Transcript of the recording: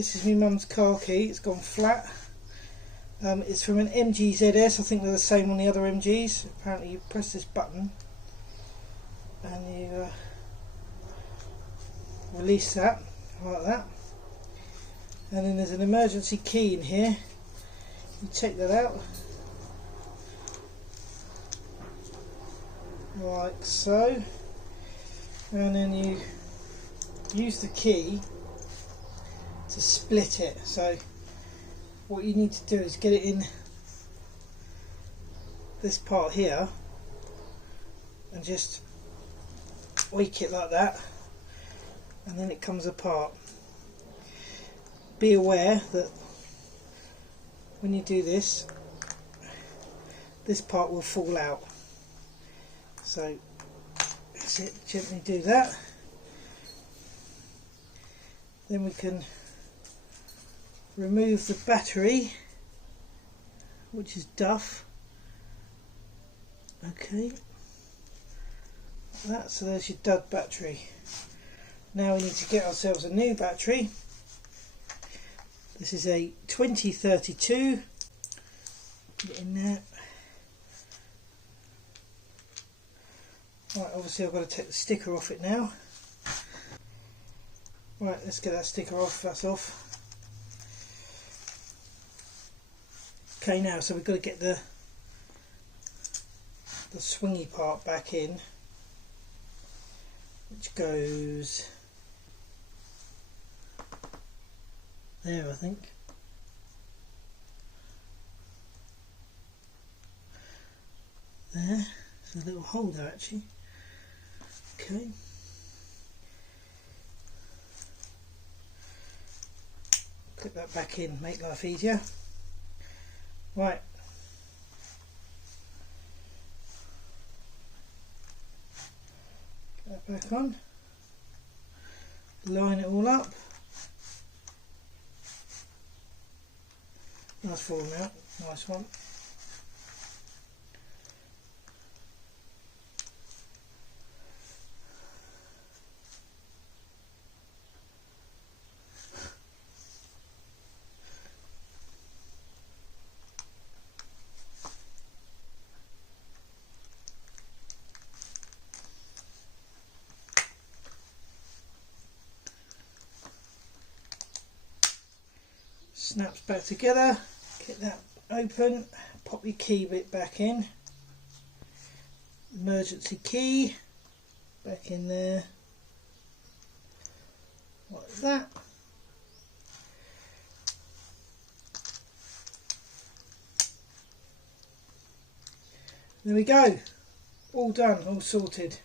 This is my mum's car key. It's gone flat. It's from an MG ZS. I think they're the same on the other MGs. Apparently you press this button and you release that like that, and then there's an emergency key in here. You take that out like so, and then you use the key to split it. So what you need to do is get it in this part here and just tweak it like that, and then it comes apart. Be aware that when you do this, this part will fall out. So that's it, gently do that. Then we can remove the battery, which is Duff. Okay, that, so there's your dud battery. Now we need to get ourselves a new battery. This is a 2032. Put it in there. Right, obviously I've got to take the sticker off it now. Right, let's get that sticker off. That's off. Okay, now so we've got to get the swingy part back in, which goes there, I think. There, there's a little hole there actually. Okay. Clip that back in, make life easier. Right. Get that back on. Line it all up. That's falling out. Nice one. Snaps back together. Get that open. Pop your key bit back in. Emergency key back in there like that. There we go. All done. All sorted.